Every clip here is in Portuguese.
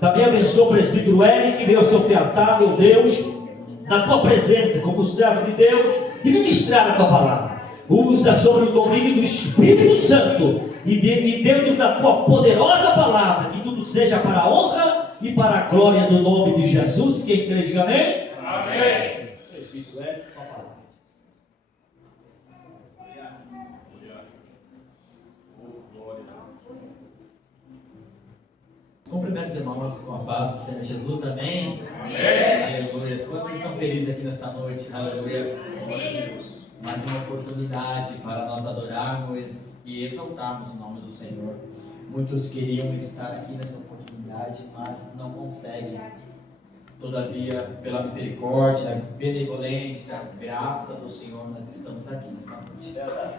Também abençoa o presbítero Eric, meu seu fiatado, meu Deus, na tua presença, como servo de Deus, e ministrar a tua palavra. Usa sobre o domínio do Espírito Santo e dentro da tua poderosa palavra, que tudo seja para a honra e para a glória do nome de Jesus. Quem crê, diga amém. Amém. Presbítero Eric, com a palavra. Cumprimento os irmãos com a paz do Senhor Jesus, amém? Amém. Aleluia. Quantos vocês estão felizes aqui nesta noite? Aleluia. Mais uma oportunidade para nós adorarmos e exaltarmos o nome do Senhor. Muitos queriam estar aqui nessa oportunidade, mas não conseguem. Todavia, pela misericórdia, benevolência, graça do Senhor, nós estamos aqui nesta noite.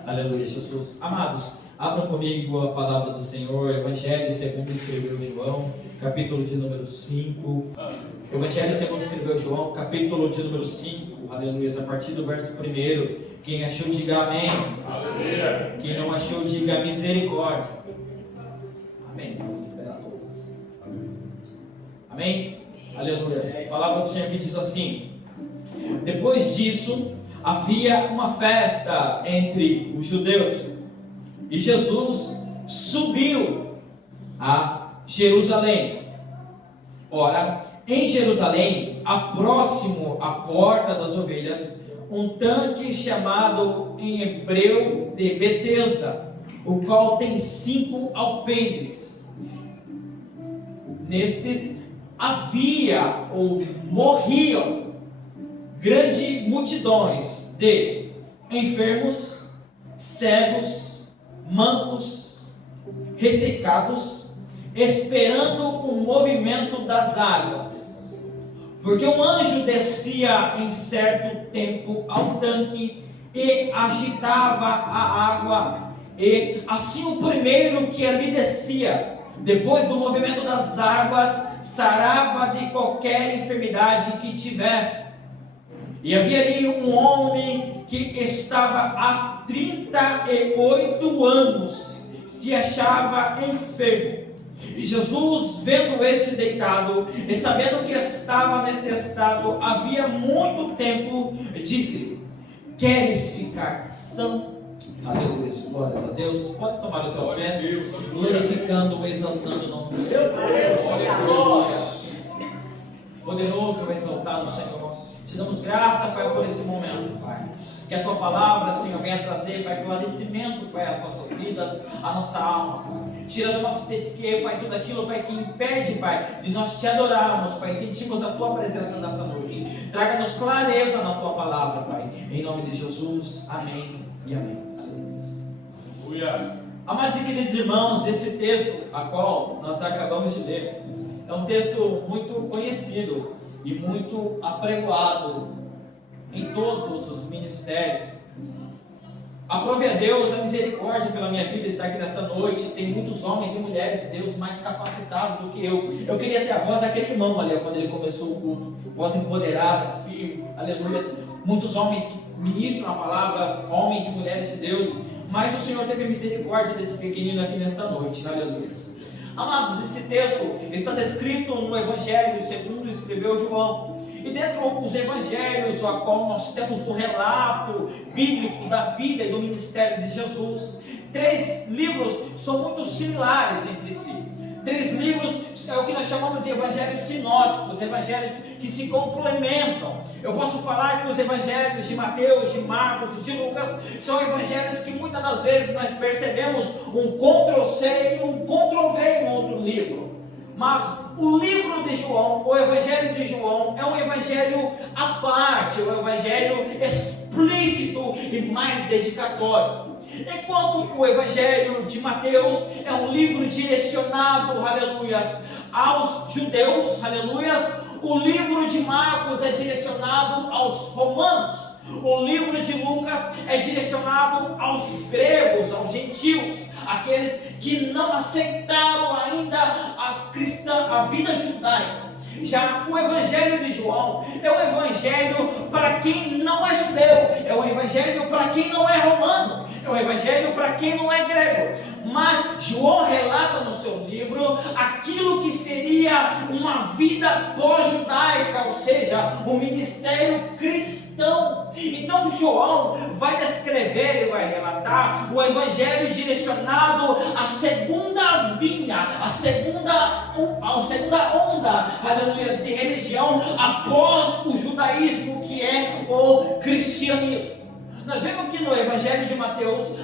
Aleluia, Jesus. Amados, abram comigo a palavra do Senhor, Evangelho segundo escreveu João, capítulo de número 5. Evangelho segundo escreveu João, capítulo de número 5, aleluia, a partir do verso 1. Quem achou, diga amém. Aleluia. Quem não achou, diga misericórdia. Amém. Vamos esperar todos. Amém. Aleluia. A palavra do Senhor que diz assim: depois disso, havia uma festa entre os judeus, e Jesus subiu a Jerusalém. Ora, em Jerusalém, próximo à porta das ovelhas, um tanque chamado em hebreu de Betesda, o qual tem 5 alpendres. Nestes havia ou morriam grandes multidões de enfermos, cegos, mancos, ressecados, esperando o movimento das águas. Porque um anjo descia em certo tempo ao tanque e agitava a água, e assim o primeiro que ali descia, depois do movimento das águas, sarava de qualquer enfermidade que tivesse. E havia ali um homem que estava há 38 anos, se achava enfermo. E Jesus, vendo este deitado, e sabendo que estava nesse estado havia muito tempo, disse: queres ficar são? Aleluia, glórias a Deus. Pode tomar o teu assento, glorificando, exaltando o nome do Senhor. Poderoso exaltar o Senhor. Te damos graça, Pai, por esse momento, Pai. Que a tua palavra, Senhor, venha trazer, Pai, esclarecimento, Pai, às nossas vidas, à nossa alma, Pai. Tira do nosso pesqueiro, Pai, tudo aquilo, Pai, que impede, Pai, de nós te adorarmos, Pai. Sentimos a tua presença nessa noite. Traga-nos clareza na tua palavra, Pai. Em nome de Jesus, amém e amém. Aleluia. Amados e queridos irmãos, esse texto, a qual nós acabamos de ler, é um texto muito conhecido e muito apregoado em todos os ministérios. Aprove a Deus a misericórdia pela minha vida estar aqui nessa noite. Tem muitos homens e mulheres de Deus mais capacitados do que eu. Eu queria ter a voz daquele irmão ali quando ele começou o culto, voz empoderada, firme, aleluia. Muitos homens que ministram a palavra, homens e mulheres de Deus, mas o Senhor teve misericórdia desse pequenino aqui nesta noite, aleluia. Amados, esse texto está descrito no Evangelho segundo escreveu João. E dentro dos evangelhos, a qual nós temos do relato bíblico da vida e do ministério de Jesus, 3 livros são muito similares entre si. 3 livros é o que nós chamamos de evangelhos sinóticos, evangelhos que se complementam. Eu posso falar que os evangelhos de Mateus, de Marcos e de Lucas são evangelhos que muitas das vezes nós percebemos um Ctrl+C e um Ctrl+V em outro livro. Mas o livro de João, o evangelho de João, é um evangelho à parte, um evangelho explícito e mais dedicatório. Enquanto o evangelho de Mateus é um livro direcionado, aleluias, aos judeus, aleluias, o livro de Marcos é direcionado aos romanos. O livro de Lucas é direcionado aos gregos, aos gentios, aqueles que não aceitaram ainda a vida judaica. Já o evangelho de João é um evangelho para quem não é judeu, é um evangelho para quem não é romano, é um evangelho para quem não é grego. Mas João relata no seu livro aquilo que seria uma vida pós-judaica, ou seja, o ministério cristão. Então João vai descrever e vai relatar o evangelho direcionado à segunda vinha, à segunda onda, aleluia, de religião após o judaísmo, que é o cristianismo. Nós vemos que no evangelho de Mateus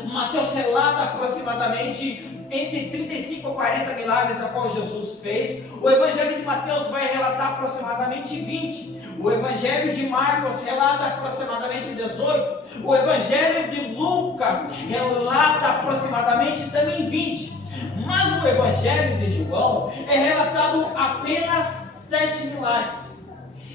relata aproximadamente entre 35 a 40 milagres após Jesus fez. O evangelho de Mateus vai relatar aproximadamente 20. O evangelho de Marcos relata aproximadamente 18. O evangelho de Lucas relata aproximadamente também 20. Mas no evangelho de João é relatado apenas 7 milagres.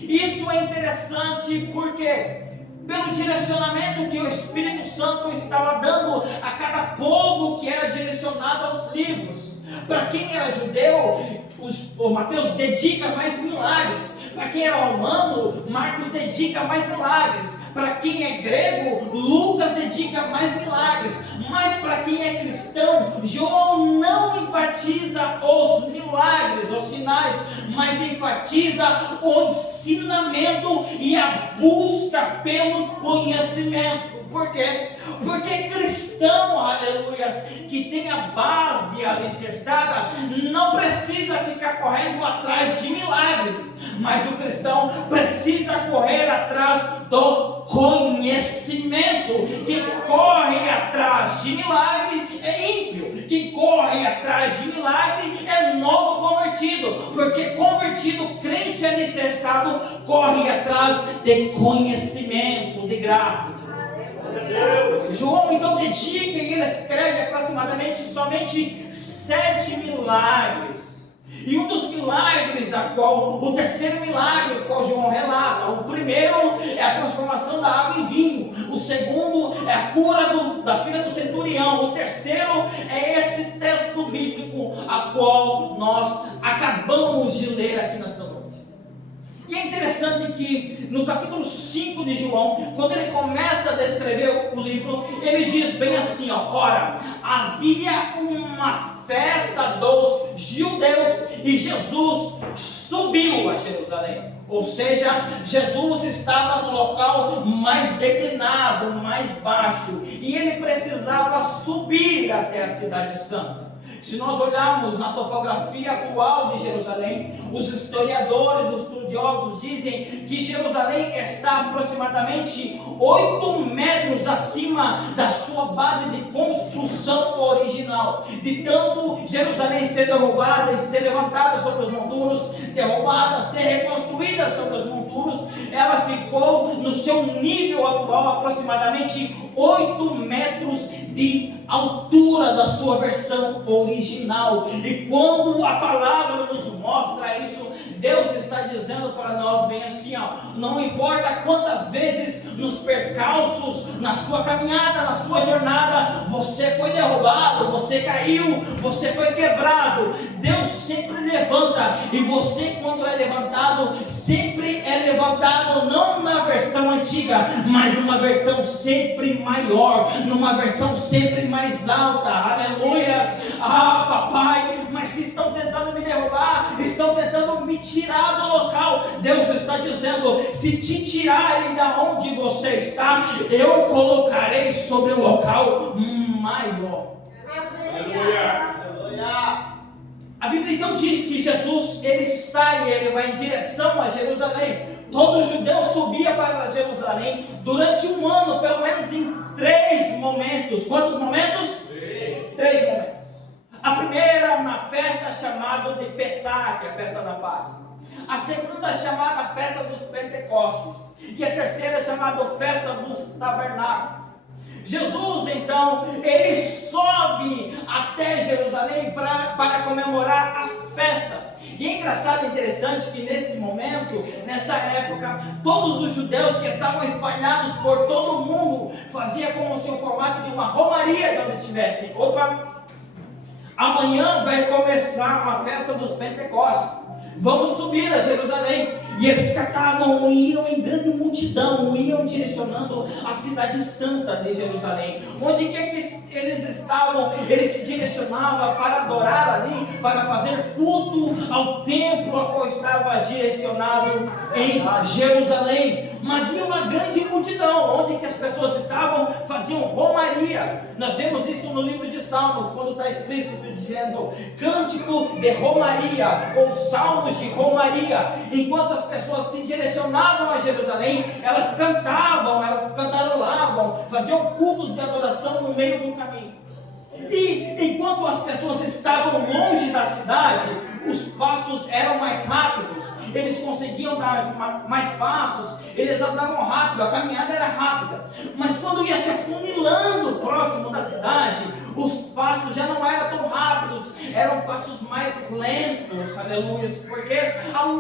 Isso é interessante porque, pelo direcionamento que o Espírito Santo estava dando a cada povo que era direcionado aos livros. Para quem era judeu, o Mateus dedica mais milagres. Para quem era romano, Marcos dedica mais milagres. Para quem é grego, Lucas dedica mais milagres. Mas para quem é cristão, João não enfatiza os milagres, os sinais, mas enfatiza o ensinamento e a busca pelo conhecimento. Por quê? Porque cristão, aleluia, que tem a base alicerçada, não precisa ficar correndo atrás de milagres, mas o cristão precisa correr atrás do conhecimento. Quem corre atrás de milagre é ímpio. Quem corre atrás de milagre é novo convertido, porque convertido, crente alicerçado, corre atrás de conhecimento, de graça. João então dedica e ele escreve aproximadamente somente 7 milagres. E um dos milagres, o terceiro milagre, o qual João relata, o primeiro é a transformação da água em vinho, o segundo é a cura da filha do centurião, o terceiro é esse texto bíblico a qual nós acabamos de ler aqui nesta noite. E é interessante que no capítulo 5 de João, quando ele começa a descrever o livro, ele diz bem assim, ora, havia uma festa dos judeus e Jesus subiu a Jerusalém. Ou seja, Jesus estava no local mais declinado, mais baixo, e ele precisava subir até a cidade santa. Se nós olharmos na topografia atual de Jerusalém, os historiadores, os estudiosos dizem que Jerusalém está aproximadamente 8 metros acima da sua base de construção original. De tanto Jerusalém ser derrubada e ser levantada sobre os monturos, derrubada, ser reconstruída sobre os monturos, ela ficou no seu nível atual aproximadamente 8 metros de altura da sua versão original. E quando a palavra nos mostra isso, Deus está dizendo para nós bem assim, não importa quantas vezes nos percalços, na sua caminhada, na sua jornada, você foi derrubado, você caiu, você foi quebrado, Deus sempre levanta, e você, quando é levantado, sempre é levantado não na versão antiga, mas numa versão sempre maior, numa versão sempre mais alta. Aleluias. Papai, mas se estão tentando me derrubar, estão tentando me tirar do local, Deus está dizendo, se te tirarem da onde você está, eu colocarei sobre o local maior. Aleluia. A Bíblia então diz que Jesus, ele sai, ele vai em direção a Jerusalém. Todo judeu subia para Jerusalém durante um ano, pelo menos em 3 momentos. Quantos momentos? 3 momentos. A primeira na festa chamada de Pessah, que é a festa da Páscoa. A segunda chamada festa dos Pentecostes. E a terceira chamada festa dos Tabernáculos. Jesus então, ele sobe até Jerusalém para comemorar as festas. E é engraçado e interessante que nesse momento, nessa época, todos os judeus que estavam espalhados por todo o mundo fazia como se o formato de uma romaria de onde estivessem. Amanhã vai começar a festa dos Pentecostes. Vamos subir a Jerusalém. E eles cantavam, iam em grande multidão, iam direcionando a cidade santa de Jerusalém. Onde que eles estavam? Eles se direcionavam para adorar ali, para fazer culto ao templo ao qual estava direcionado em Jerusalém. Mas ia uma grande multidão, onde que as pessoas estavam, faziam romaria. Nós vemos isso no livro de Salmos, quando está explícito dizendo cântico de romaria, ou salmos de romaria. Enquanto as pessoas se direcionavam a Jerusalém, elas cantavam, elas cantarolavam, faziam cultos de adoração no meio do caminho. E enquanto as pessoas estavam longe da cidade, os passos eram mais rápidos, eles conseguiam dar mais passos, eles andavam rápido, a caminhada era rápida. Mas quando ia se afunilando próximo da cidade, os passos já não eram tão rápidos, eram passos mais lentos, aleluia, porque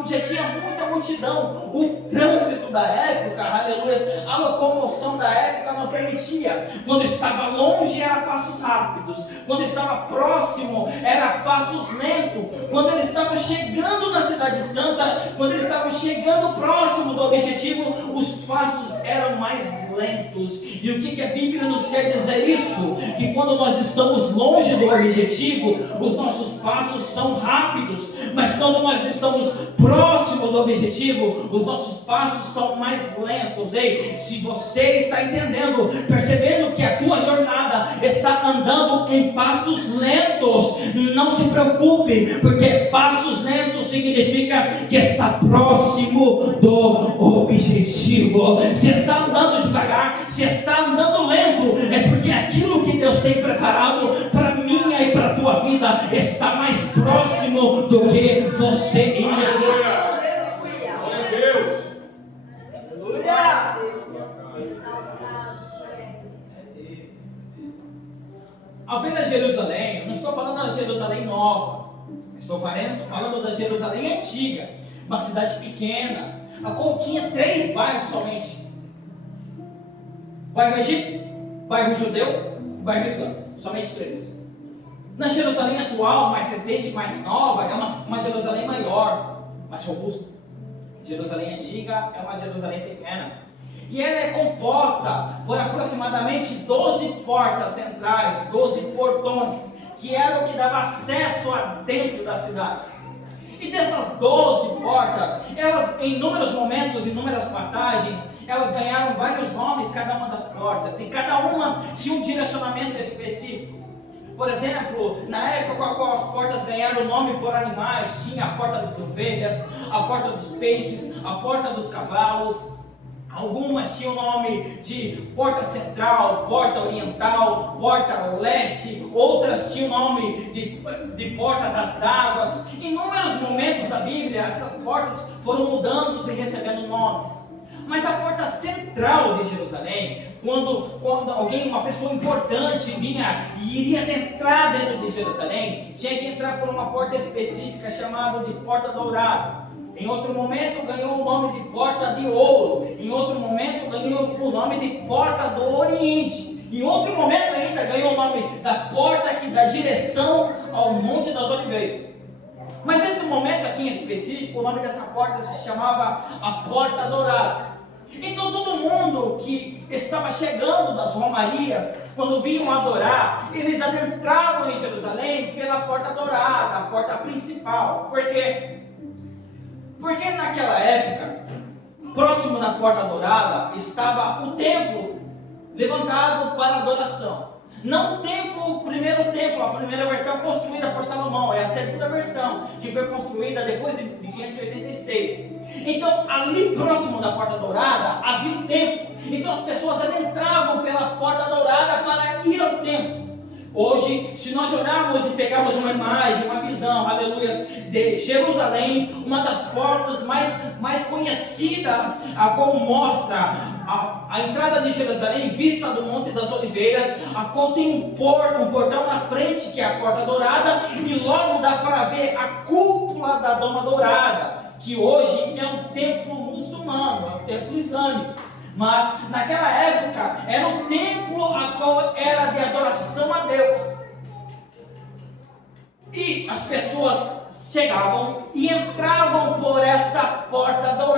já tinha muita multidão, o trânsito da época, aleluia, a locomoção da época não permitia. Quando estava longe era passos rápidos, quando estava próximo era passos lentos. Quando eles estavam chegando na cidade santa, quando eles estavam chegando próximo do objetivo, os passos eram mais lentos. E o que a Bíblia nos quer dizer isso? Que quando nós estamos longe do objetivo, os nossos passos são rápidos, mas quando nós estamos próximo do objetivo, os nossos passos são mais lentos. Ei, se você está entendendo, percebendo que a tua jornada está andando em passos lentos, não se preocupe, porque passos lentos significa que está próximo do objetivo. Se está andando devagar, se está andando lento, é porque aquilo que Deus tem preparado para minha e para a tua vida está mais próximo do que você imagina. Glória a Deus. Aleluia. Ao ver a Jerusalém, eu não estou falando da Jerusalém nova, estou falando da Jerusalém antiga, uma cidade pequena, a qual tinha 3 bairros somente: bairro egípcio, bairro judeu e bairro islâmico, somente 3. Na Jerusalém atual, mais recente, mais nova, é uma Jerusalém maior, mais robusta. Jerusalém antiga é uma Jerusalém pequena. E ela é composta por aproximadamente 12 portas centrais, 12 portões, que era o que dava acesso a dentro da cidade. E dessas 12 portas, elas em inúmeros momentos, inúmeras passagens, elas ganharam vários nomes, cada uma das portas, e cada uma tinha um direcionamento específico. Por exemplo, na época a qual as portas ganharam nome por animais, tinha a porta das ovelhas, a porta dos peixes, a porta dos cavalos. Algumas tinham o nome de porta central, porta oriental, porta leste, outras tinham o nome de porta das águas. Em inúmeros momentos da Bíblia, essas portas foram mudando e recebendo nomes. Mas a porta central de Jerusalém, quando uma pessoa importante vinha e iria entrar dentro de Jerusalém, tinha que entrar por uma porta específica chamada de Porta Dourada. Em outro momento ganhou o nome de Porta de Ouro. Em outro momento ganhou o nome de Porta do Oriente. Em outro momento ainda ganhou o nome da porta que dá direção ao Monte das Oliveiras. Mas nesse momento aqui em específico, o nome dessa porta se chamava a Porta Dourada. Então todo mundo que estava chegando das romarias, quando vinham adorar, eles adentravam em Jerusalém pela Porta Dourada, a porta principal. Por quê? Porque naquela época, próximo da Porta Dourada, estava o templo levantado para adoração. Não o primeiro templo, a primeira versão construída por Salomão, é a segunda versão, que foi construída depois de 586. Então, ali próximo da Porta Dourada, havia o templo. Então as pessoas adentravam pela Porta Dourada para ir ao templo. Hoje, se nós olharmos e pegarmos uma imagem, uma visão, aleluia, de Jerusalém, uma das portas mais conhecidas, a qual mostra a entrada de Jerusalém, vista do Monte das Oliveiras, a qual tem um portão na frente, que é a Porta Dourada, e logo dá para ver a cúpula da Doma Dourada, que hoje é um templo muçulmano, é um templo islâmico. Mas naquela época era um templo a qual era de adoração a Deus. E as pessoas chegavam e entravam por essa porta dourada.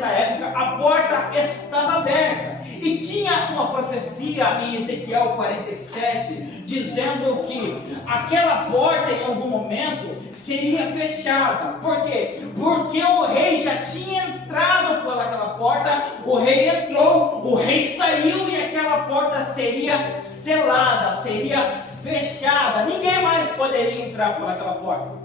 nessa época, a porta estava aberta. E tinha uma profecia em Ezequiel 47, dizendo que aquela porta em algum momento seria fechada. Por quê? Porque o rei já tinha entrado por aquela porta, o rei entrou, o rei saiu e aquela porta seria selada, seria fechada. Ninguém mais poderia entrar por aquela porta.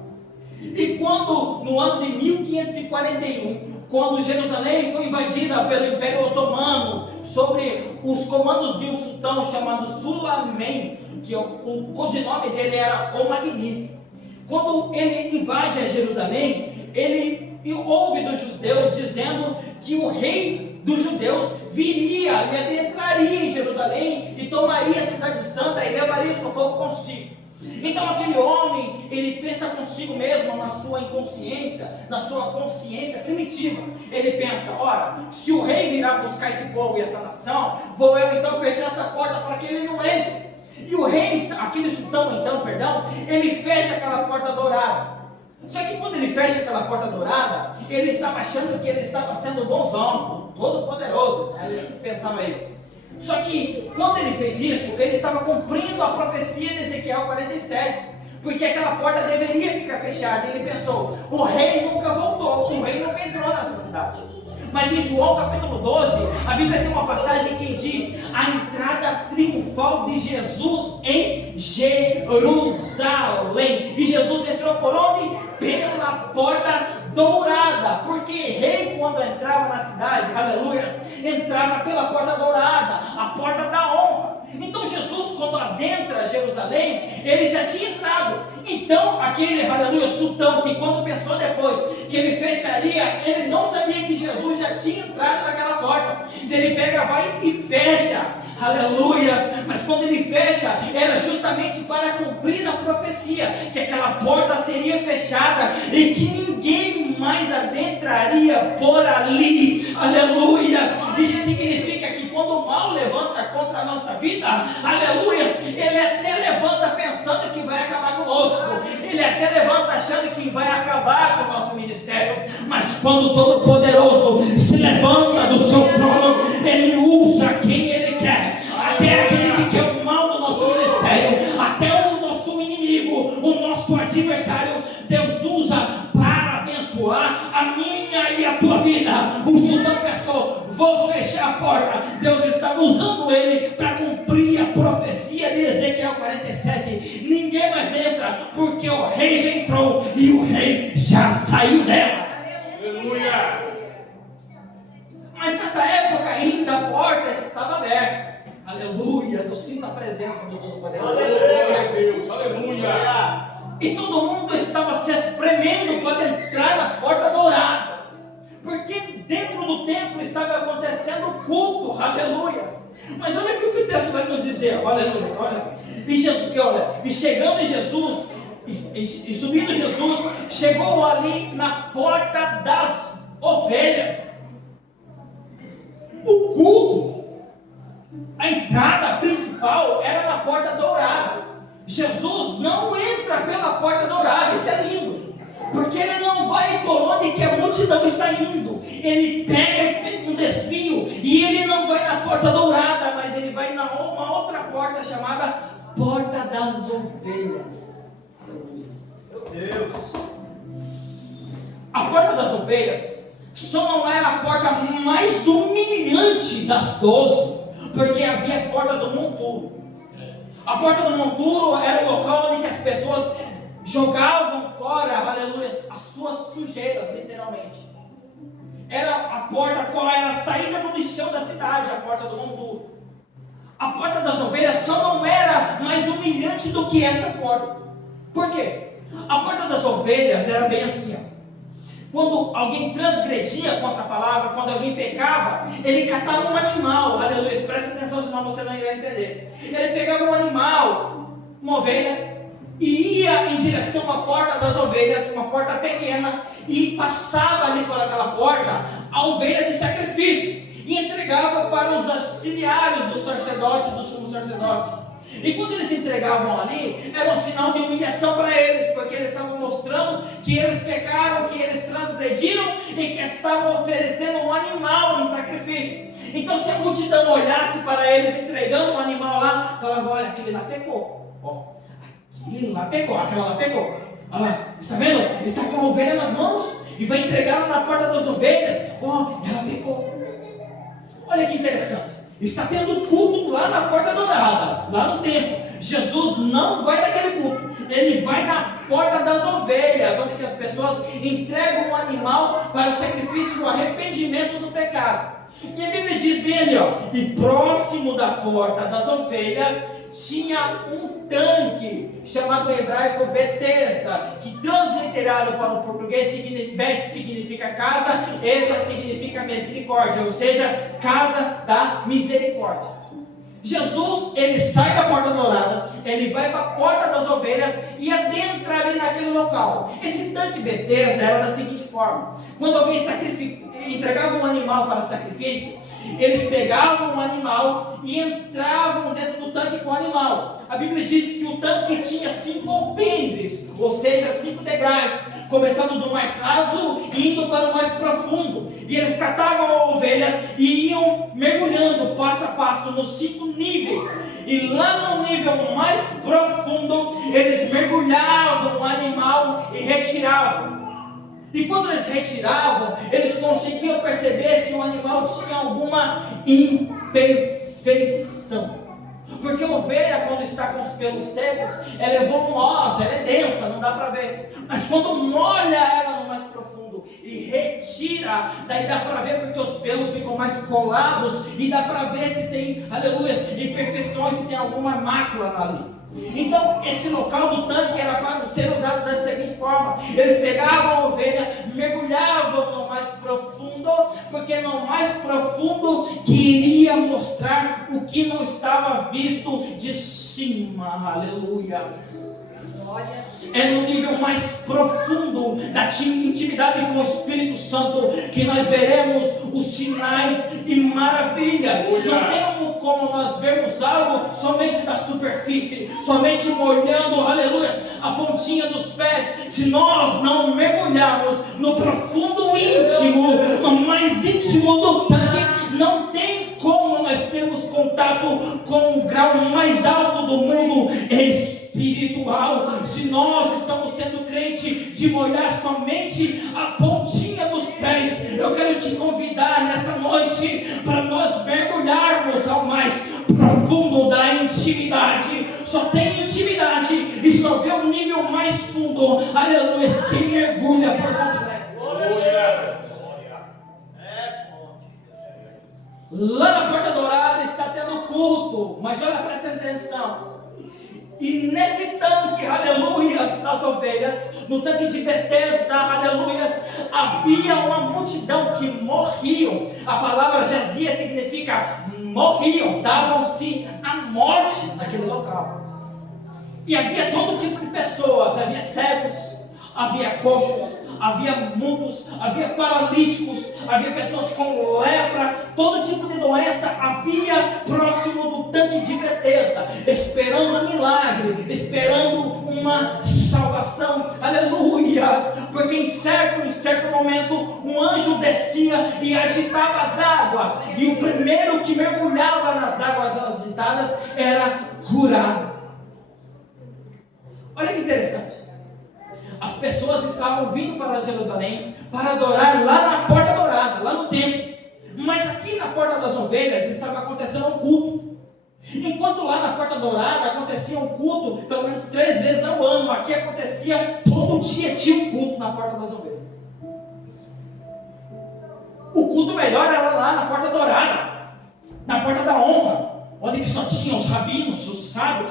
E quando, no ano de 1541, quando Jerusalém foi invadida pelo Império Otomano, sobre os comandos de um sultão chamado Suleiman, que o codinome dele era o Magnífico. Quando ele invade a Jerusalém, ele ouve dos judeus dizendo que o rei dos judeus viria e adentraria em Jerusalém e tomaria a cidade santa e levaria o seu povo consigo. Então aquele homem, ele pensa consigo mesmo, na sua inconsciência, na sua consciência primitiva. Ele pensa, ora, se o rei virá buscar esse povo e essa nação, vou eu então fechar essa porta para que ele não entre. E o rei, aquele sultão então, ele fecha aquela porta dourada. Só que quando ele fecha aquela porta dourada, ele estava achando que ele estava sendo bonzão, todo poderoso, né? Ele pensava aí. Só que quando ele fez isso, ele estava cumprindo a profecia de Ezequiel 47, porque aquela porta deveria ficar fechada. Ele pensou, o rei nunca voltou, o rei nunca entrou nessa cidade. Mas em João capítulo 12, a Bíblia tem uma passagem que diz a entrada triunfal de Jesus em Jerusalém. E Jesus entrou por onde? Pela porta dourada, porque rei quando entrava na cidade, aleluias, entrava pela porta dourada, a porta da honra. Então Jesus, quando adentra Jerusalém, ele já tinha entrado. Então aquele, aleluia, sultão, que quando pensou depois que ele fecharia, ele não sabia que Jesus já tinha entrado naquela porta. Ele pega, vai e fecha, aleluias. Mas quando ele fecha, era justamente para cumprir a profecia, que aquela porta seria fechada e que ninguém mais adentraria por ali, aleluias. Isso significa que quando o mal levanta contra a nossa vida, aleluias, ele até levanta pensando que vai acabar conosco, ele até levanta achando que vai acabar com o nosso ministério, mas quando o Todo-Poderoso se levanta do seu trono, ele usa quem ele quer, até aquele que quer o mal do nosso ministério, até o nosso inimigo, o nosso adversário, Deus usa para abençoar a minha e a tua vida. O sultão pensou, vou fechar a porta. Deus estava usando ele para cumprir a profecia de Ezequiel 47. Ninguém mais entra, porque o rei já entrou e o rei já saiu dela. Aleluia! Mas nessa época ainda a porta estava aberta. Aleluia, eu sinto a presença do Todo-Poderoso. Aleluia, Deus, aleluia! E todo mundo estava se espremendo para entrar na porta dourada, porque dentro do templo estava acontecendo o culto, aleluia. Mas olha aqui o que o texto vai nos dizer, aleluia, olha. E chegando em Jesus, e subindo Jesus, chegou ali na porta das ovelhas. O culto, a entrada principal era na porta dourada. Jesus não entra pela porta dourada, isso é lindo, porque ele não vai por onde que a multidão está indo, ele pega um desvio, e ele não vai na porta dourada, mas ele vai na uma outra porta chamada porta das ovelhas. Meu Deus! A porta das ovelhas só não era a porta mais humilhante das 12, porque havia a porta do monturo. A porta do monturo era o local onde as pessoas jogavam fora, aleluia, as suas sujeiras, literalmente. Era a porta qual era a saída do lixão da cidade, a porta do monturo. A porta das ovelhas só não era mais humilhante do que essa porta. Por quê? A porta das ovelhas era bem assim, ó. Quando alguém transgredia contra a palavra, quando alguém pecava, ele catava um animal, aleluia, presta atenção, senão você não irá entender. Ele pegava um animal, uma ovelha, e ia em direção à porta das ovelhas, uma porta pequena, e passava ali por aquela porta a ovelha de sacrifício, e entregava para os auxiliares do sacerdote, do sumo sacerdote. E quando eles entregavam ali, era um sinal de humilhação para eles, porque eles estavam mostrando que eles pecaram, que eles transgrediram e que estavam oferecendo um animal em sacrifício. Então, se a multidão olhasse para eles entregando um animal lá, falava: olha, aquele lá pecou, aquele lá pecou, aquela lá pecou. Olha lá, está vendo? Está com a ovelha nas mãos e vai entregá-la na porta das ovelhas. Ela pecou. Olha que interessante. Está tendo culto lá na porta dourada, lá no templo. Jesus não vai naquele culto, ele vai na porta das ovelhas, onde que as pessoas entregam um animal para o sacrifício do arrependimento do pecado. E a Bíblia diz bem ali, e próximo da porta das ovelhas tinha um tanque, chamado em hebraico Betesda, que transliterado para o português Bet significa casa, Esda significa misericórdia, ou seja, casa da misericórdia. Jesus, ele sai da porta dourada, ele vai para a porta das ovelhas e adentra ali naquele local. Esse tanque Betesda era da seguinte forma: quando alguém entregava um animal para sacrifício, eles pegavam o animal e entravam dentro do tanque com o animal. A Bíblia diz que o tanque tinha 5 alpendres, ou seja, 5 degraus, começando do mais raso e indo para o mais profundo. E eles catavam a ovelha e iam mergulhando passo a passo nos 5 níveis. E lá no nível mais profundo, eles mergulhavam o animal e retiravam. E quando eles retiravam, eles conseguiam perceber se o animal tinha alguma imperfeição. Porque a ovelha, quando está com os pelos secos, ela é volumosa, ela é densa, não dá para ver. Mas quando molha ela no mais profundo e retira, daí dá para ver, porque os pelos ficam mais colados e dá para ver se tem, aleluia, imperfeições, se tem alguma mácula ali. Então, esse local do tanque era para ser usado da seguinte forma: eles pegavam a ovelha, mergulhavam no mais profundo, porque no mais profundo queria mostrar o que não estava visto de cima. Aleluias. É no nível mais profundo da intimidade com o Espírito Santo que nós veremos os sinais e maravilhas. Não temos como nós vermos algo somente da superfície, somente molhando, aleluia, a pontinha dos pés. Se nós não mergulharmos no profundo íntimo, no mais íntimo do tanque, não tem como nós termos contato com o grau mais alto do mundo espiritual. Se nós estamos sendo crente de molhar somente a pontinha dos pés, eu quero te convidar nessa noite para nós mergulharmos ao mais profundo da intimidade. Só tem intimidade e só vê um nível mais fundo, aleluia, quem mergulha por completo. Lá na porta dourada está tendo culto, mas olha, presta atenção. E nesse tanque, aleluias, das ovelhas, no tanque de Betesda, aleluias, havia uma multidão que morriam. A palavra jazia significa morriam, davam-se a morte naquele local. E havia todo tipo de pessoas, havia cegos, havia coxos, havia mudos, havia paralíticos, havia pessoas com lepra, todo tipo de doença havia próximo do tanque de Betesda, esperando um milagre, esperando uma salvação, aleluias, porque em certo momento um anjo descia e agitava as águas, e o primeiro que mergulhava nas águas agitadas era curado. Olha que interessante. As pessoas estavam vindo para Jerusalém para adorar lá na porta dourada, lá no templo. Mas aqui na porta das ovelhas estava acontecendo um culto. Enquanto lá na porta dourada acontecia um culto pelo menos 3 vezes ao ano, aqui acontecia todo dia, tinha um culto na porta das ovelhas. O culto melhor era lá na porta dourada, na porta da honra, onde que só tinham os rabinos, os sábios.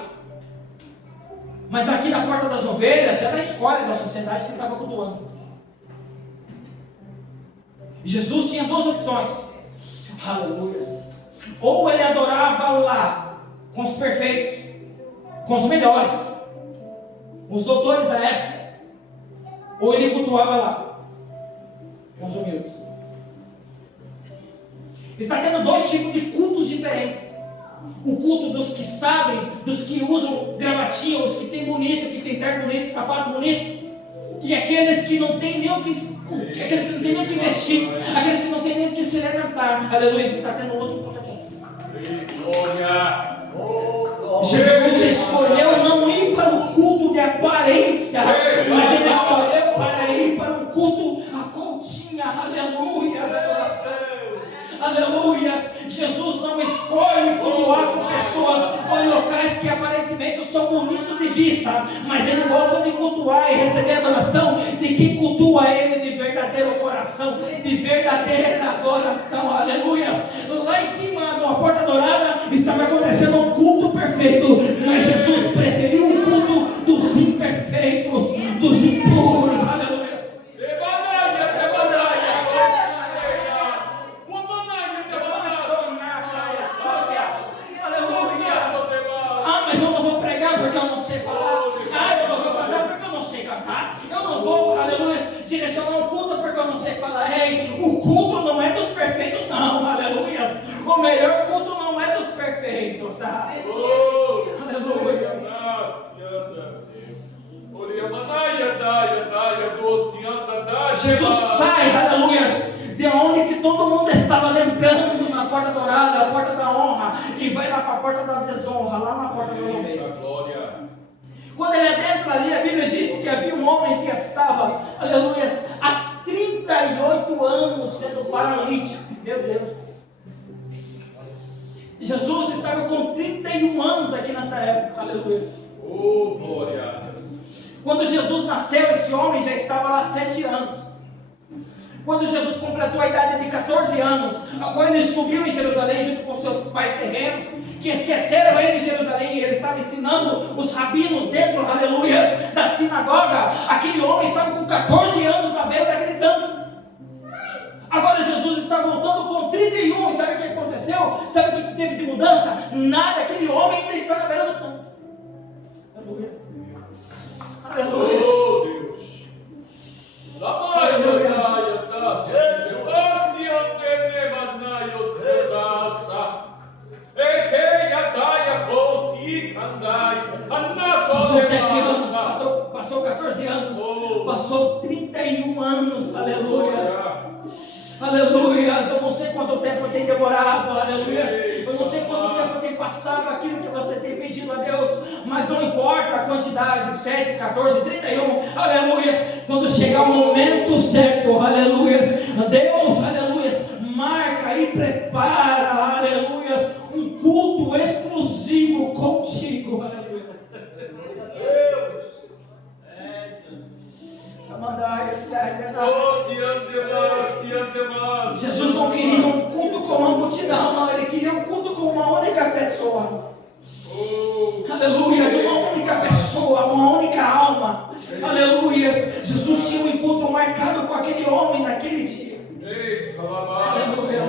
Mas aqui na porta das ovelhas era a escória da sociedade que estava cultuando. Jesus tinha 2 opções. Aleluias. Ou ele adorava lá com os perfeitos, com os melhores, com os doutores da época, ou ele cultuava lá com os humildes. Está tendo 2 tipos de cultos diferentes. O culto dos que sabem, dos que usam gravatinha, os que tem bonito, que tem terno bonito, sapato bonito. E aqueles que não tem nem o que aqueles que não têm nem o que vestir, aqueles que não têm nem o que se levantar. Aleluia, você está tendo outro culto aqui. Glória. Jesus escolheu não ir para o culto de aparência, mas ele escolheu para ir para um culto a continha. Aleluia, adoração. Aleluia. Jesus não escolhe cultuar com pessoas ou em locais que aparentemente são bonitos de vista, mas ele gosta de cultuar e receber adoração de quem cultua ele de verdadeiro coração, de verdadeira adoração. Aleluia. Lá em cima, na porta dourada, estava acontecendo um culto perfeito, mas Jesus preferiu o culto dos imperfeitos, dos impuros. Aleluia. Porque eu não sei falar, eu não vou cantar porque eu não sei cantar, eu não vou, aleluia, direcionar o culto porque eu não sei falar. Ei, o culto não é dos perfeitos, não, aleluia. O melhor culto não é dos perfeitos, sabe? Aleluia. Jesus sai, aleluia, de onde que todo mundo estava entrando, na porta dourada, a porta da honra, e vai lá para a porta da desonra, lá na porta das ovelhas. Quando ele adentra ali, a Bíblia diz que havia um homem que estava, aleluia, há 38 anos sendo paralítico. Meu Deus. Jesus estava com 31 anos aqui nessa época, aleluia. Oh, glória. Quando Jesus nasceu, esse homem já estava lá há 7 anos. Quando Jesus completou a idade de 14 anos, quando ele subiu em Jerusalém junto com seus pais terrenos, que esqueceram ele em Jerusalém, e ele estava ensinando os rabinos dentro, aleluia, da sinagoga. Aquele homem estava com 14 anos na beira daquele tanque. Agora Jesus está voltando com 31, e sabe o que aconteceu? Sabe o que teve de mudança? Nada, aquele homem ainda está na beira do tanque. Aleluia. Aleluia. Oh, Deus. Passou 7 anos, passou 14 anos, passou 31 anos, aleluia. Aleluia, eu não sei quanto tempo tem demorado, aleluia. Eu não sei quanto tempo tem passado aquilo que você tem pedido a Deus, mas não importa a quantidade, 7, 14, 31, aleluia. Quando chegar o momento certo, aleluia, Deus, aleluia, marca e prepara, aleluia, um culto exclusivo contigo, aleluia. Deus. Jesus não queria um culto com uma multidão, não, ele queria um culto com uma única pessoa. Aleluia, uma única pessoa, uma única alma. Aleluia. Jesus tinha um encontro marcado com aquele homem naquele dia. Aleluia.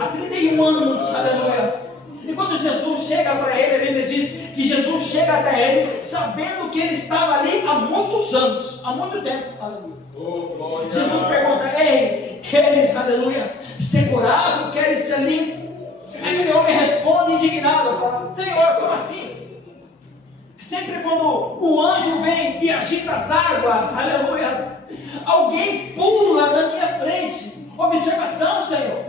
Há 31 anos, aleluia. E quando Jesus chega para ele, a Bíblia diz que Jesus chega até ele, sabendo que ele estava ali há muitos anos, há muito tempo. Aleluia. Jesus pergunta: ei, queres, aleluia, ser curado? Queres ser limpo? Aquele homem responde indignado, fala: Senhor, como assim? Sempre quando o anjo vem e agita as águas, aleluia, alguém pula na minha frente. Observação, Senhor,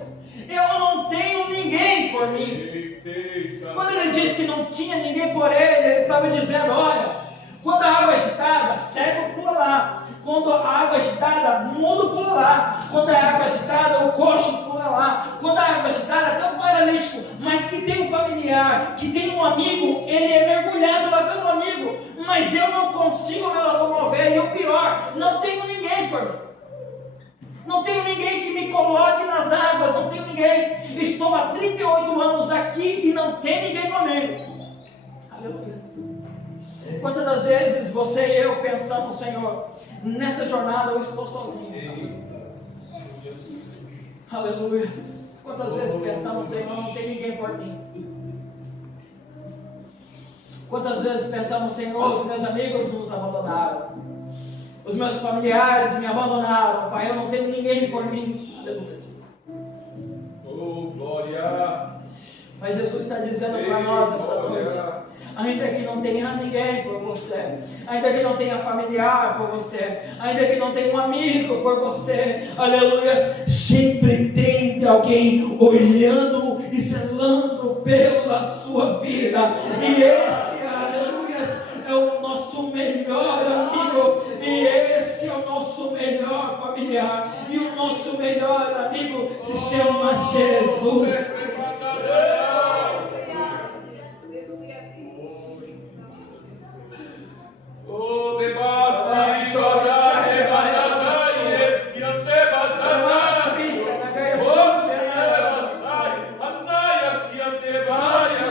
eu não tenho ninguém por mim. Quando ele disse que não tinha ninguém por ele estava dizendo: olha, quando a água é agitada, cego pula lá. Quando a água é agitada, mudo pula lá. Quando a água é agitada, o coxo pula lá. Quando a água é agitada, até o paralítico, mas que tem um familiar, que tem um amigo, ele é mergulhado lá pelo amigo, mas eu não consigo me locomover. E o pior, não tenho ninguém por mim. Não tenho ninguém que me coloque nas águas, não tenho ninguém. Estou há 38 anos aqui e não tem ninguém comigo. Aleluia. Quantas das vezes você e eu pensamos: Senhor, nessa jornada eu estou sozinho. Aleluia. Quantas vezes pensamos: Senhor, não tem ninguém por mim. Quantas vezes pensamos: Senhor, os meus amigos nos abandonaram, os meus familiares me abandonaram, Pai, eu não tenho ninguém por mim. Aleluia. glória. Mas Jesus está dizendo para nós essa noite, ainda que não tenha ninguém por você, ainda que não tenha familiar por você, ainda que não tenha um amigo por você, aleluia, sempre tem alguém olhando e zelando pela sua vida, e esse, aleluia, é o nosso melhor amigo, e esse é o nosso melhor familiar, e o nosso melhor amigo se chama Jesus. Oh, de basti, chora, de batata, esse ante batata. Oh, se leva, sai, andaia, se ante baia.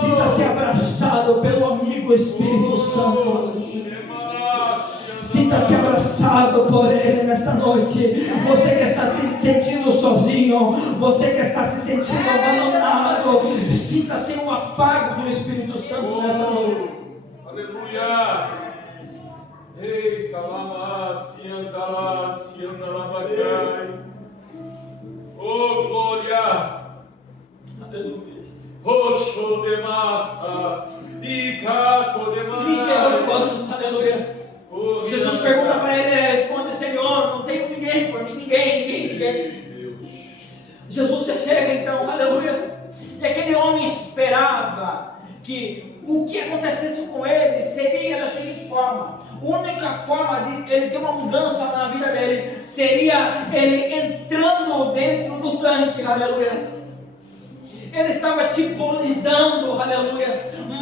Sinta-se abraçado pelo amigo Espírito Santo. Sinta-se abraçado por Ele nesta noite. Você que está se sentindo sozinho, você que está se sentindo abandonado, sinta-se um afago do Espírito Santo nesta noite. Aleluia. Ei, calama, siandala, vai. Oh, glória. Aleluia. Roxo de massa, e cato de 38 anos, aleluia. Jesus pergunta para ele, responde: Senhor, não tenho ninguém por mim, ninguém. Deus. Jesus se chega então, aleluia. E aquele homem esperava que o que acontecesse com ele seria da seguinte forma: a única forma de ele ter uma mudança na vida dele seria ele entrando dentro do tanque, aleluia. Ele estava tipolizando, aleluia,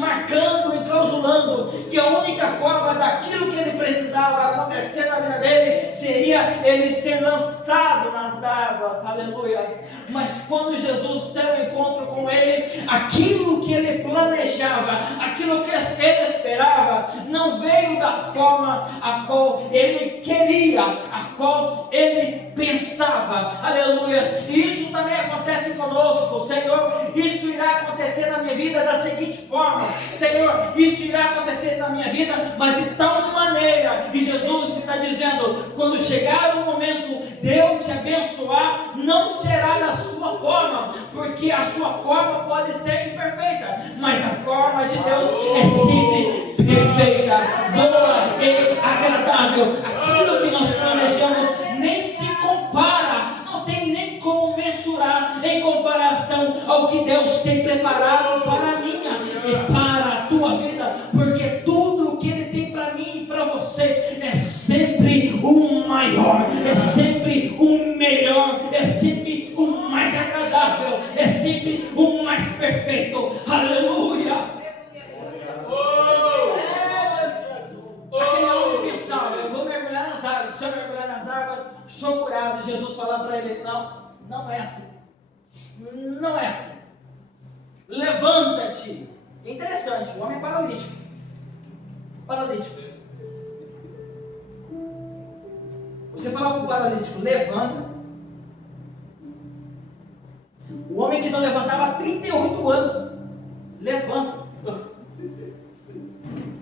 marcando e clausulando que a única forma daquilo que ele precisava acontecer na vida dele seria ele ser lançado nas águas, aleluia. Mas quando Jesus teve um encontro com ele, aquilo que ele planejava, aquilo que ele esperava, não veio da forma a qual ele queria, a qual ele pensava, aleluia. E isso também acontece conosco, Senhor. Isso irá acontecer na minha vida da seguinte forma: Senhor, isso irá acontecer na minha vida, mas de tal maneira, e Jesus está dizendo, quando chegar o momento de eu te abençoar, não será da sua forma, porque a sua forma pode ser imperfeita, mas a forma de Deus é sempre perfeita, boa e agradável. Aquilo que nós planejamos nem se compara, não tem nem como mensurar em comparação ao que Deus tem preparado para a minha e para a tua vida, porque tudo o que Ele tem para mim e para você é sempre o maior, é sempre o melhor, é sempre o mais agradável, é sempre o mais perfeito. Aleluia! Aquele homem pensava: eu vou mergulhar nas águas, se eu mergulhar nas águas, sou curado. Jesus fala para ele: não é assim, não é assim. Levanta-te. Interessante, o homem é paralítico. Você fala para o paralítico: levanta. O homem que não levantava há 38 anos, levanta.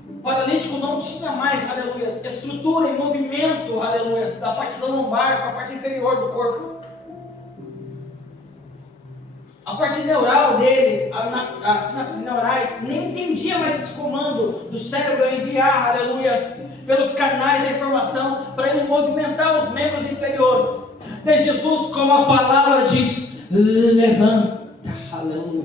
O paralítico não tinha mais, aleluia, estrutura e movimento, aleluia, da parte da lombar para a parte inferior do corpo. A parte neural dele, as sinapses neurais, nem entendia mais esse comando do cérebro a enviar, aleluia, pelos canais a informação para ele movimentar os membros inferiores. Daí Jesus, como a palavra diz, levanta, aleluia.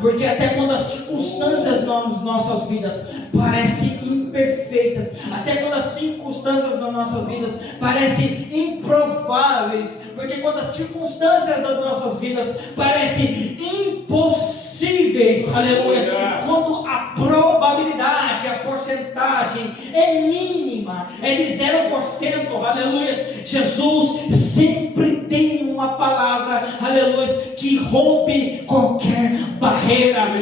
Porque até quando as circunstâncias nas nossas vidas parecem imperfeitas, até quando as circunstâncias nas nossas vidas parecem improváveis, porque quando as circunstâncias das nossas vidas parecem impossíveis, aleluia, quando a probabilidade, a porcentagem é mínima, é de 0%, aleluia, Jesus sempre tem uma palavra, aleluia, que rompe qualquer barreira.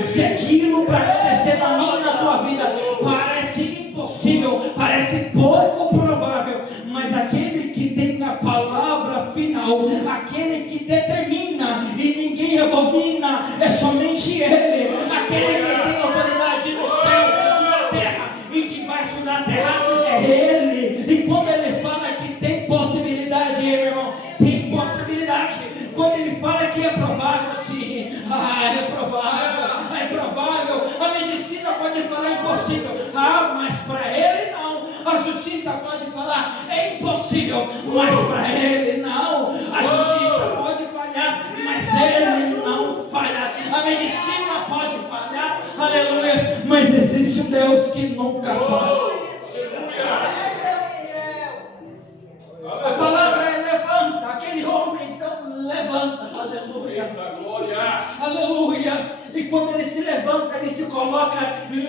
Se aquilo para acontecer na minha e na tua vida parece impossível, parece pouco provável, mas aquele que tem a palavra final, aquele que determina e ninguém abomina, é somente Ele, aquele que tem autoridade no para Ele. Não, a justiça pode falhar, mas Ele não falha. A medicina pode falhar, aleluia, mas existe um Deus que nunca falha. A palavra é levanta, aquele homem então levanta, aleluia, aleluia. E quando ele se levanta, ele se coloca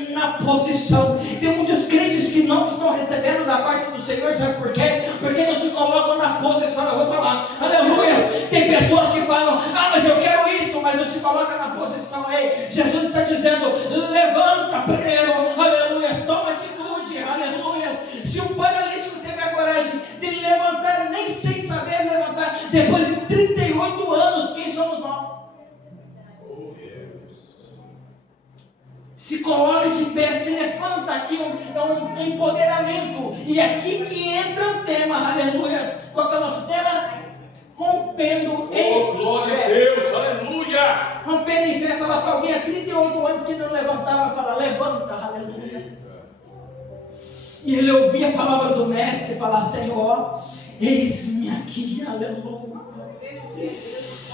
na posição. Tem muitos crentes que não estão recebendo da parte do Senhor, sabe por quê? Porque não se colocam na posição. Eu vou falar, aleluia. Tem pessoas que falam, mas eu quero isso, mas não se coloca na posição. Ei, Jesus está dizendo, levanta primeiro, aleluia, toma atitude, aleluia. Se um paralítico teve a coragem de levantar, nem sem saber levantar, depois de 38 anos, quem somos nós? Se coloca de pé, se levanta. Aqui é um empoderamento. E aqui que entra o tema, aleluia. Qual que é o nosso tema? Rompendo em fé. Glória a Deus, aleluia. Rompendo em fé. Fala para alguém há 38 anos que não levantava, fala, levanta, aleluia. E ele ouvia a palavra do mestre falar, Senhor, eis-me aqui, aleluia.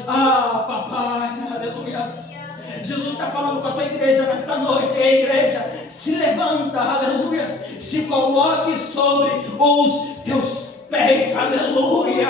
Papai, aleluia. Jesus está falando com a tua igreja nesta noite. Ei, igreja, se levanta, aleluia, se coloque sobre os teus pés, aleluia.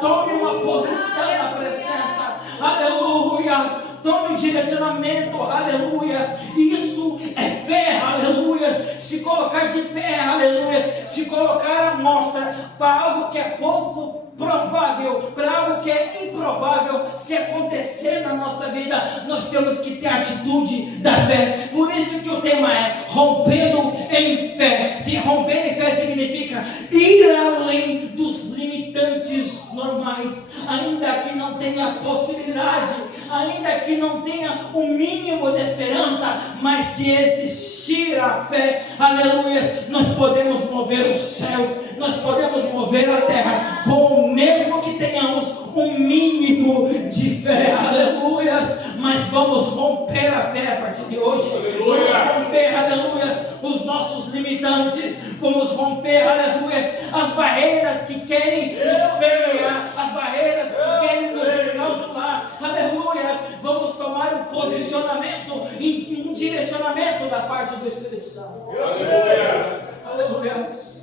Tome uma posição na presença, aleluia. Tome um direcionamento, aleluia. Isso é fé, aleluia. Se colocar de pé, aleluia. Se colocar à mostra para algo que é pouco provável, para algo que é improvável se acontecer na nossa vida, nós temos que ter a atitude da fé. Por isso que o tema é rompendo em fé. Se romper em fé significa ir além dos limitantes normais, ainda que não tenha possibilidade, ainda que não tenha o mínimo de esperança, mas se existir a fé, aleluia, nós podemos mover os céus, nós podemos mover a terra, com mesmo que tenhamos um mínimo de fé, aleluia, mas vamos romper a fé a partir de hoje, aleluia. Vamos romper, aleluia, os nossos limitantes, vamos romper, aleluia, as barreiras que querem nos frear, as barreiras que querem nos enclausurar, aleluia, vamos tomar um posicionamento, um direcionamento da parte do Espírito Santo, aleluia, aleluia.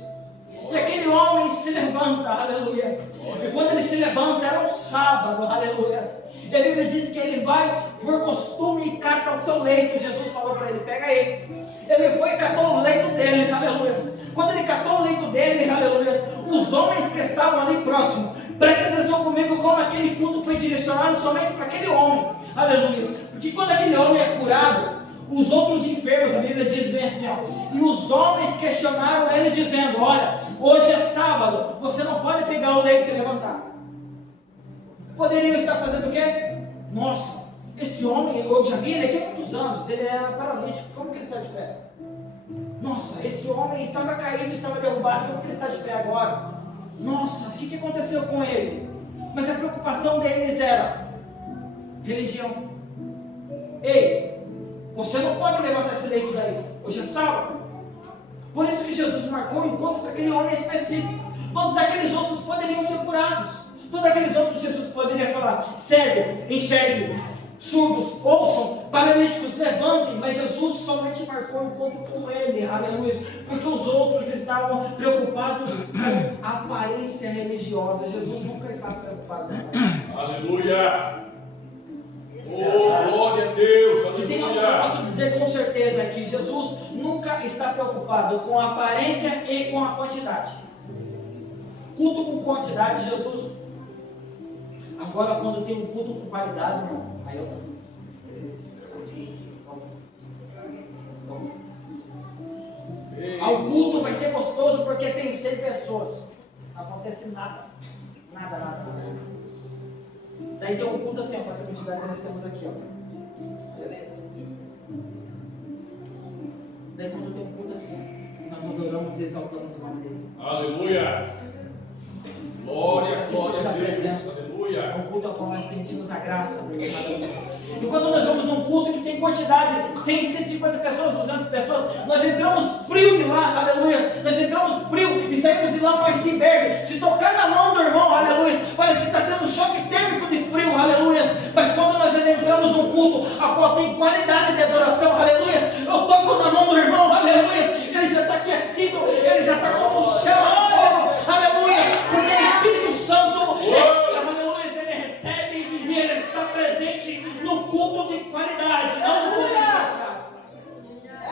E aquele homem se levanta, aleluia. E quando ele se levanta, era um sábado, aleluia. E a Bíblia diz que ele vai por costume e cata o teu leito. Jesus falou para ele, pega ele. Ele foi e catou o leito dele, aleluia. Quando ele catou o leito dele, aleluia, os homens que estavam ali próximos, presta atenção comigo como aquele culto foi direcionado somente para aquele homem, aleluia. Porque quando aquele homem é curado, os outros enfermos, a Bíblia diz bem assim, e os homens questionaram ele dizendo, olha, hoje é sábado, você não pode pegar o leito e levantar. Poderiam estar fazendo o quê? Nossa, esse homem, eu já vi ele aqui há muitos anos, ele era paralítico, como que ele está de pé? Nossa, esse homem estava caído, estava derrubado, como que ele está de pé agora? Nossa, o que aconteceu com ele? Mas a preocupação deles era religião. Ei, você não pode levantar esse leito daí, hoje é sábado. Por isso que Jesus marcou um encontro com aquele homem específico. Todos aqueles outros poderiam ser curados. Todos aqueles outros Jesus poderia falar, cego, enxergue, surdos, ouçam, paralíticos, levantem. Mas Jesus somente marcou um encontro com ele, aleluia. Porque os outros estavam preocupados com a aparência religiosa. Jesus nunca estava preocupado com isso. Aleluia. Oh, glória a Deus, se tem algo que eu posso dizer com certeza é que Jesus nunca está preocupado com a aparência e com a quantidade. Culto com quantidade, Jesus. Agora, quando tem um culto com qualidade, irmão, aí eu não. O culto vai ser gostoso porque tem 100 pessoas. Não acontece nada. Nada. Daí tem um culto assim, com essa quantidade que nós temos aqui, ó. Beleza? Daí quando tem um culto assim, nós adoramos e exaltamos o nome dele. Aleluia! Glória a Deus! Aleluia! É um culto pela qual nós sentimos a graça. Enquanto nós vamos num culto que tem quantidade, 100, 150 pessoas, 200 pessoas, nós entramos frio de lá, aleluia, nós entramos frio e saímos de lá mais se ergue. Se tocar na mão do irmão, aleluia, parece que está tendo um choque térmico de frio, aleluia, mas quando nós entramos num culto a qual tem qualidade de adoração, aleluia, eu toco na mão do irmão, aleluia, ele já está aquecido, ele já está como chama de fogo, aleluia, porque o Espírito Santo, aleluia, ele recebe e ele está presente no culto de qualidade, não no culto de quantidade.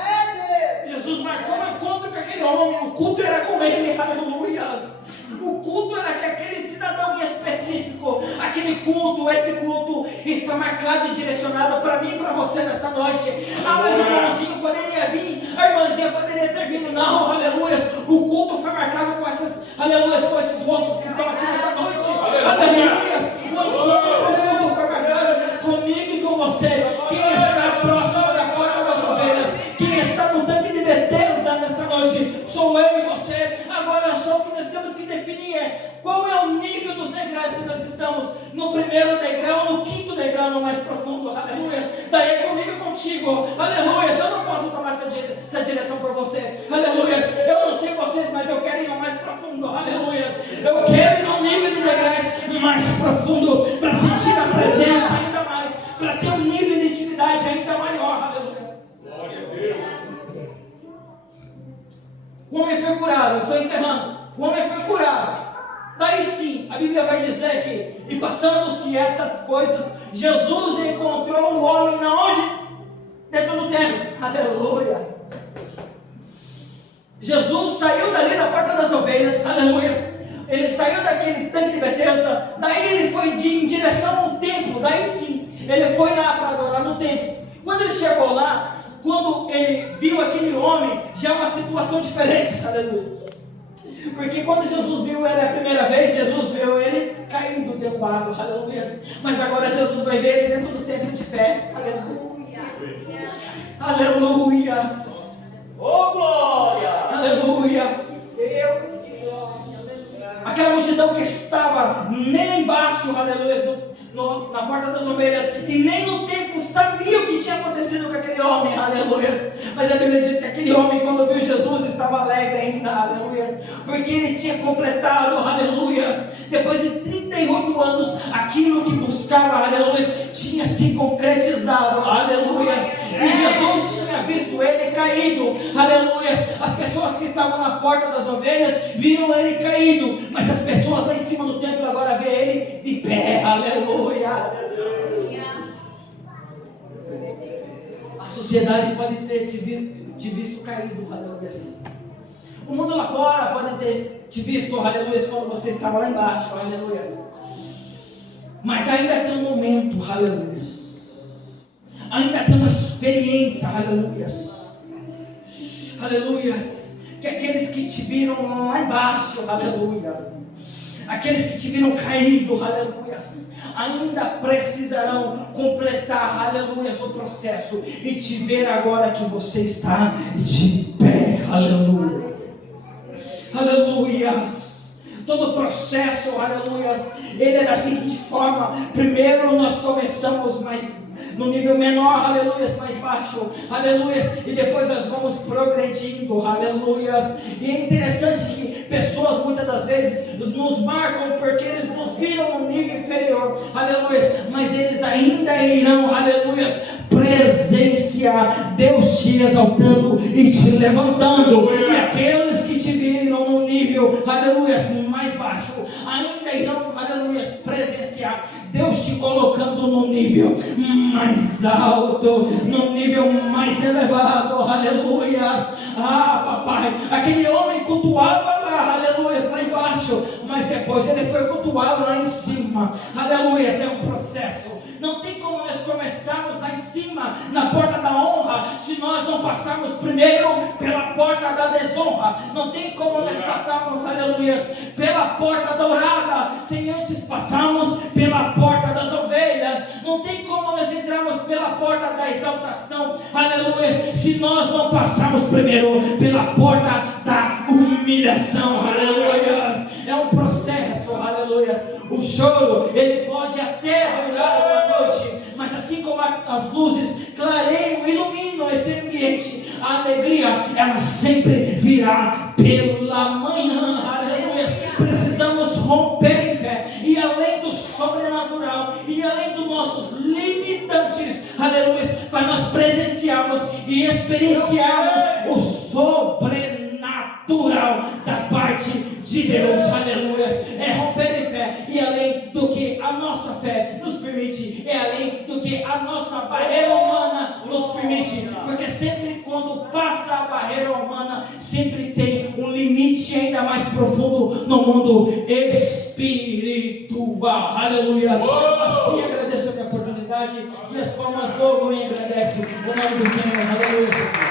Jesus marcou um encontro com aquele homem, o culto era com ele, aleluia. O culto era com aquele cidadão em específico. Aquele culto, esse culto está marcado e direcionado para mim e para você nessa noite. Mas o irmãozinho poderia vir, a irmãzinha poderia ter vindo. Não, aleluia. O culto foi marcado com essas, aleluia, com esses moços que estão aqui nessa noite. Aleluia. O culto foi marcado comigo e com você. Quem está próximo da porta das ovelhas, quem está no tanque de Betesda nessa noite, sou eu e você. Agora só o que nós temos que definir é qual é o nível dos degraus que nós estamos. No primeiro degrau, no quinto degrau, no mais profundo, aleluia. Daí é comigo e contigo, aleluia. Eu não posso tomar essa direção por você, aleluia. Eu não sei vocês, mas eu quero ir ao mais profundo, aleluia. Eu quero ir no nível de degraus mais profundo, para sentir a presença ainda mais, para ter um nível de intimidade ainda maior, aleluia. Glória a Deus. O homem foi curado, eu estou encerrando. O homem foi curado. Daí sim, a Bíblia vai dizer que, e passando-se estas coisas, Jesus encontrou o homem na onde? Dentro do templo. Aleluia. Jesus saiu dali da porta das ovelhas, aleluia. Ele saiu daquele tanque de Betesda, daí ele foi em direção ao templo, daí sim, ele foi lá para adorar no templo. Quando ele chegou lá, quando ele viu aquele homem, já é uma situação diferente, aleluia. Porque quando Jesus viu ele a primeira vez, Jesus viu ele caindo, derrubado, aleluia. Mas agora Jesus vai ver ele dentro do templo de pé, aleluia. Aleluia. Oh, glória! Aleluia. Deus de glória! Aquela multidão que estava nem embaixo, aleluia, na porta das ovelhas, e nem no templo sabia o que tinha acontecido com aquele homem, aleluia. Mas a Bíblia diz que aquele homem, quando viu Jesus, estava alegre ainda, aleluia, porque ele tinha completado, aleluia, depois de 38 anos, aquilo que buscava, aleluia, tinha se concretizado, aleluia, e Jesus tinha visto ele caído, aleluia. As pessoas que estavam na porta das ovelhas viram ele caído, mas as pessoas lá em cima do templo agora vê ele de pé, aleluia. A sociedade pode ter te visto caído, aleluia. O mundo lá fora pode ter te visto, aleluia, quando você estava lá embaixo, aleluia. Mas ainda tem um momento, aleluia. Ainda tem uma experiência, aleluia. Aleluia. Que aqueles que te viram lá embaixo, aleluia. Aqueles que te viram caído, aleluia, ainda precisarão completar, aleluia, o processo e te ver agora que você está de pé, aleluia. Aleluia. Todo o processo, aleluia, ele é da seguinte forma: primeiro nós começamos no nível menor, aleluia, mais baixo, aleluia, e depois nós vamos progredindo, aleluia. E é interessante que pessoas muitas das vezes nos marcam porque eles nos viram no nível inferior, aleluia, mas eles ainda irão, aleluia, presenciar Deus te exaltando e te levantando. E aqueles que te viram no nível, aleluia, mais baixo, ainda irão, aleluia, presenciar Deus te colocando no nível mais alto, no nível mais elevado, aleluia. Papai, aquele homem cultuava lá, aleluia, lá embaixo, mas depois ele foi cultuar lá em cima, aleluia. É um processo. Não tem como nós começarmos lá em cima, na porta da honra, se nós não passarmos primeiro pela porta da desonra. Não tem como nós passarmos, aleluia, pela porta dourada, sem antes passarmos pela porta das ovelhas. Não tem como nós entrarmos pela porta da exaltação, aleluia, se nós não passarmos primeiro pela porta da humilhação, aleluia. É um processo, aleluia. aleluia. O choro, ele pode até durar uma noite, mas assim como as luzes clareiam, iluminam esse ambiente, a alegria, ela sempre virá pela manhã, aleluia. Precisamos romper em fé, e além do sobrenatural, e além dos nossos limitantes, aleluia, para nós presenciarmos e experienciarmos o sobrenatural da parte de Deus, aleluia. É romper em fé, e além do que a nossa fé nos permite, é além do que a nossa barreira humana nos permite, porque sempre quando passa a barreira humana, sempre tem um limite ainda mais profundo no mundo espiritual, aleluia. Assim agradeço a minha oportunidade, e as palmas louvam e agradecem o nome do Senhor, aleluia.